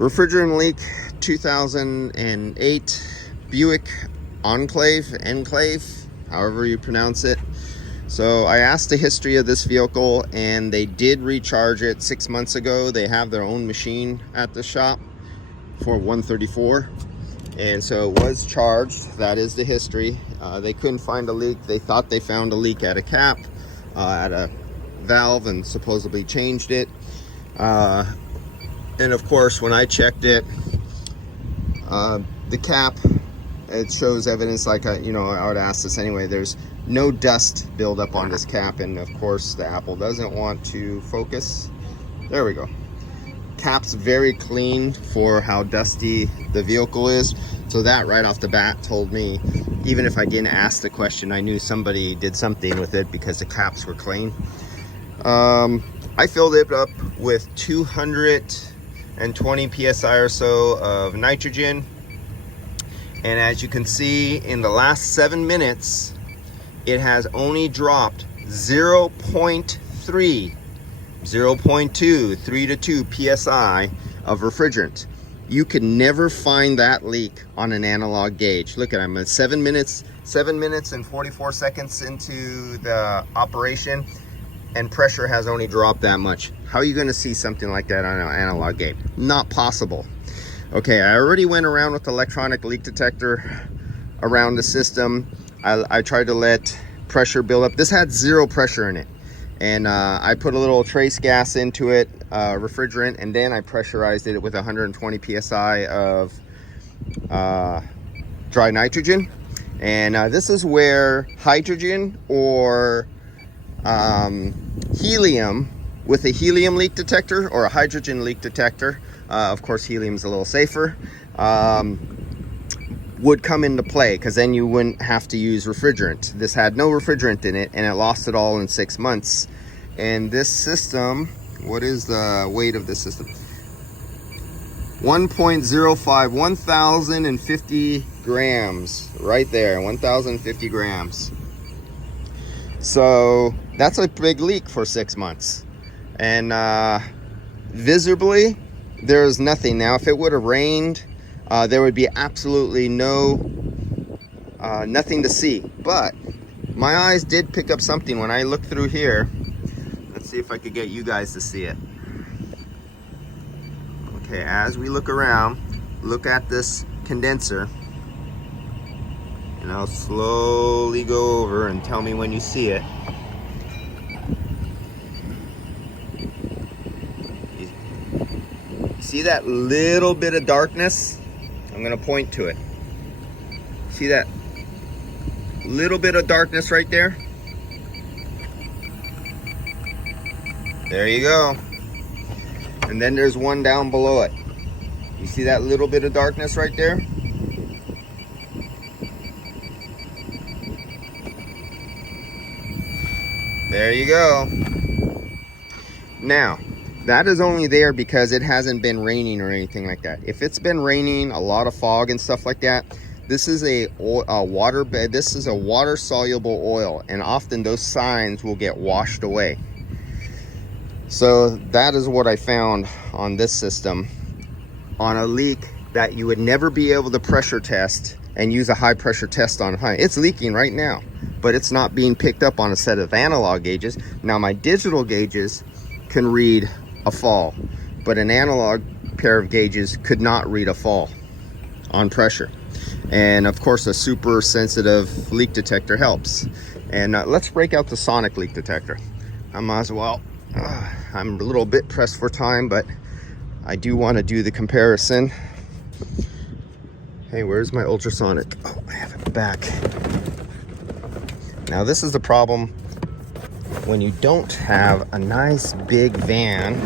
Refrigerant leak, 2008 Buick Enclave, however you pronounce it. So I asked the history of this vehicle, and they did recharge it 6 months ago. They have their own machine at the shop for $134, and so it was charged. That is the history. They couldn't find a leak. They thought they found a leak at a cap, at a valve, and supposedly changed it. And of course, when I checked it, the cap, it shows evidence, like I would ask this anyway, there's no dust buildup on this cap, and of course the Apple doesn't want to focus. There we go. Cap's very clean for how dusty the vehicle is, so that right off the bat told me, even if I didn't ask the question, I knew somebody did something with it because the caps were clean. I filled it up with 220 psi or so of nitrogen, and as you can see, in the last 7 minutes it has only dropped 0.2, 3 to 2 psi of refrigerant. You can never find that leak on an analog gauge. Look at, I'm at 7 minutes and 44 seconds into the operation, and pressure has only dropped that much. How are you going to see something like that on an analog gauge? Not possible. Okay, I already went around with the electronic leak detector around the system. I tried to let pressure build up. This had 0 pressure in it, and I put a little trace gas into it, refrigerant, and then I pressurized it with 120 psi of dry nitrogen. And this is where hydrogen or helium, with a helium leak detector or a hydrogen leak detector, of course helium's a little safer, would come into play, because then you wouldn't have to use refrigerant. This had no refrigerant in it, and it lost it all in 6 months. And this system, what is the weight of this system? 1.05, 1,050 grams, right there, 1,050 grams. So that's a big leak for 6 months. And visibly, there's nothing. Now, if it would have rained, there would be absolutely nothing to see. But my eyes did pick up something when I looked through here. Let's see if I could get you guys to see it. Okay, as we look around, look at this condenser, and I'll slowly go over and tell me when you see it. See that little bit of darkness? I'm going to point to it. See that little bit of darkness right there? There you go. And then there's one down below it. You see that little bit of darkness right there? There you go. Now, that is only there because it hasn't been raining or anything like that. If it's been raining, a lot of fog and stuff like that, this is a water bed. This is a water soluble oil, and often those signs will get washed away. So that is what I found on this system, on a leak that you would never be able to pressure test and use a high pressure test on high. It's leaking right now, but it's not being picked up on a set of analog gauges. Now my digital gauges can read a fall, but an analog pair of gauges could not read a fall on pressure. And of course, a super sensitive leak detector helps. And let's break out the sonic leak detector. I might as well. I'm a little bit pressed for time, but I do want to do the comparison. Hey, where's my ultrasonic? Oh, I have it back. Now this is the problem when you don't have a nice big van,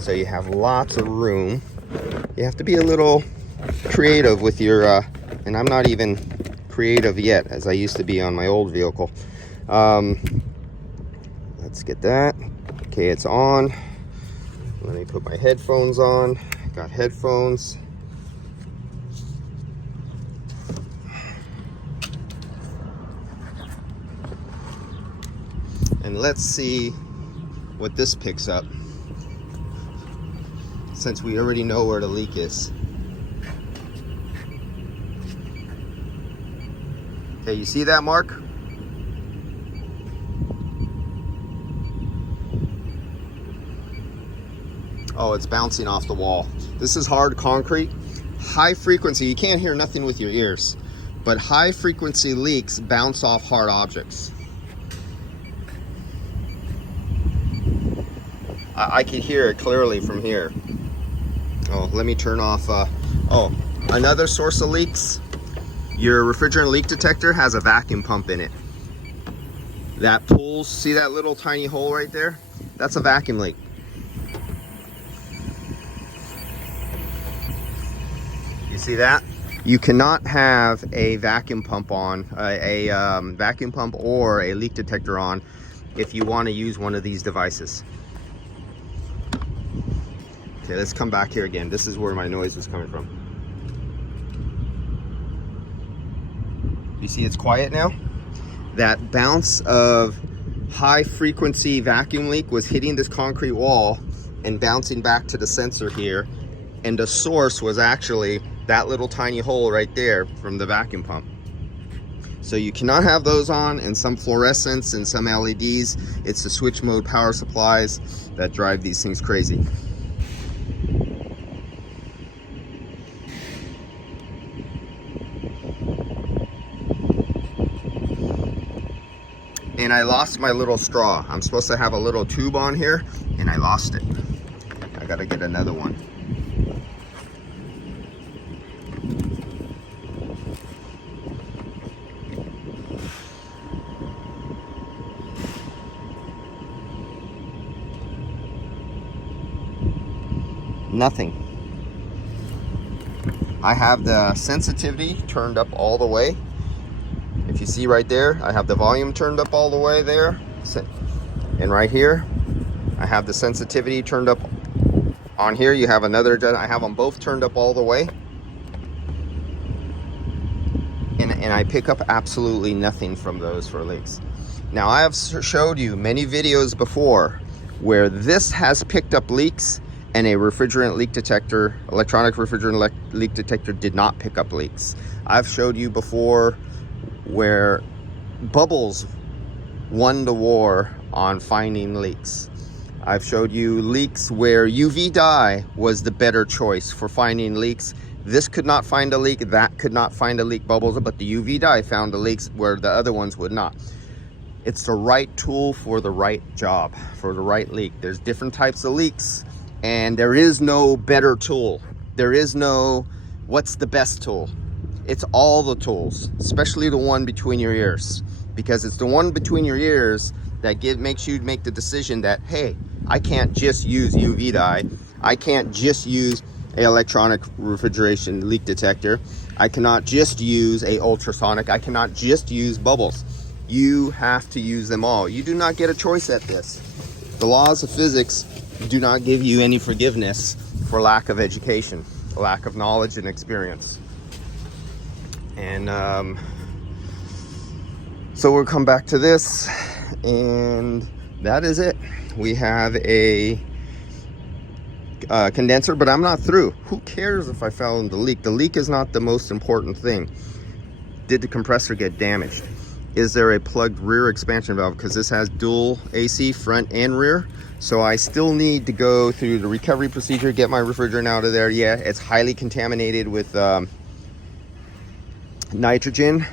so you have lots of room. You have to be a little creative with your, and I'm not even creative yet as I used to be on my old vehicle. Let's get that. Okay, it's on. Let me put my headphones on. Got headphones. And let's see what this picks up. since we already know where the leak is. Okay, you see that mark? Oh, it's bouncing off the wall. This is hard concrete. High frequency, you can't hear nothing with your ears, but high frequency leaks bounce off hard objects. I can hear it clearly from here. Oh, let me turn off. Oh, another source of leaks. Your refrigerant leak detector has a vacuum pump in it. That pulls, see that little tiny hole right there? That's a vacuum leak. You see that? You cannot have a vacuum pump on, vacuum pump or a leak detector on if you want to use one of these devices. Okay, let's come back here again. This is where my noise was coming from. You see it's quiet now? That bounce of high frequency vacuum leak was hitting this concrete wall and bouncing back to the sensor here. And the source was actually that little tiny hole right there from the vacuum pump. So you cannot have those on, and some fluorescents and some LEDs. It's the switch mode power supplies that drive these things crazy. And I lost my little straw. I'm supposed to have a little tube on here, and I lost it. I gotta get another one. Nothing. I have the sensitivity turned up all the way. If you see right there, I have the volume turned up all the way there. And right here, I have the sensitivity turned up. On here, you have another, I have them both turned up all the way. And I pick up absolutely nothing from those for leaks. Now, I have showed you many videos before where this has picked up leaks and a refrigerant leak detector, electronic refrigerant leak detector, did not pick up leaks. I've showed you before where bubbles won the war on finding leaks. I've showed you leaks where UV dye was the better choice for finding leaks. This could not find a leak, that could not find a leak bubbles, but the UV dye found the leaks where the other ones would not. It's the right tool for the right job, for the right leak. There's different types of leaks, and there is no better tool. There is no, what's the best tool? It's all the tools, especially the one between your ears, because it's the one between your ears that makes you make the decision that, hey, I can't just use UV dye. I can't just use an electronic refrigeration leak detector. I cannot just use a ultrasonic. I cannot just use bubbles. You have to use them all. You do not get a choice at this. The laws of physics do not give you any forgiveness for lack of education, lack of knowledge and experience. And so we'll come back to this, and that is it. We have a condenser, but I'm not through. Who cares if I found the leak? The leak is not the most important thing. Did the compressor get damaged? Is there a plugged rear expansion valve? Because this has dual AC front and rear. So I still need to go through the recovery procedure, get my refrigerant out of there. Yeah, it's highly contaminated with nitrogen,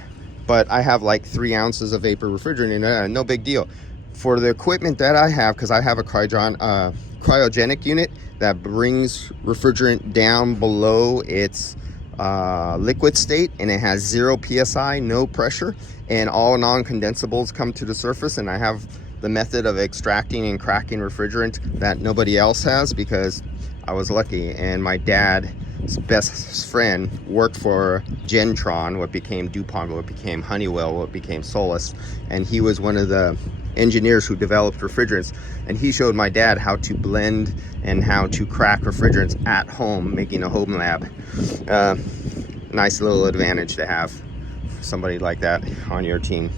but I have like 3 ounces of vapor refrigerant in it. No big deal. For the equipment that I have, because I have a cryogenic unit that brings refrigerant down below its liquid state, and it has 0 psi, no pressure, and all non-condensables come to the surface, and I have the method of extracting and cracking refrigerant that nobody else has, because I was lucky, and my dad's best friend worked for Gentron, what became DuPont, what became Honeywell, what became Solus, and he was one of the engineers who developed refrigerants, and he showed my dad how to blend and how to crack refrigerants at home, making a home lab. Nice little advantage to have somebody like that on your team.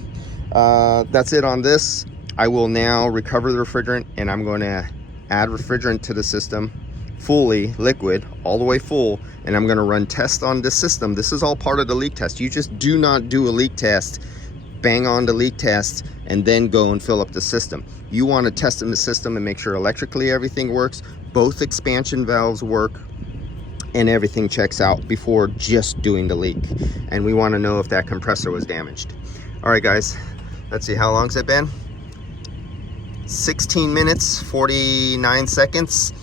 That's it on this. I will now recover the refrigerant, and I'm going to add refrigerant to the system, fully liquid, all the way full, and I'm going to run tests on this system. This is all part of the leak test. You just do not do a leak test, bang on the leak test, and then go and fill up the system. You want to test in the system and make sure electrically everything works, both expansion valves work, and everything checks out before just doing the leak. And we want to know if that compressor was damaged. All right, guys, let's see, how long's it been? 16 minutes, 49 seconds,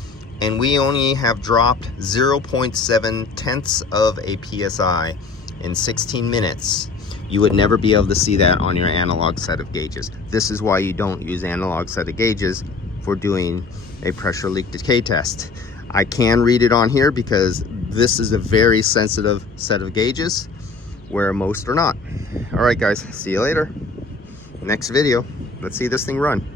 and we only have dropped 0.7 tenths of a PSI in 16 minutes. You would never be able to see that on your analog set of gauges. This is why you don't use analog set of gauges for doing a pressure leak decay test. I can read it on here because this is a very sensitive set of gauges where most are not. All right, guys, see you later. Next video, let's see this thing run.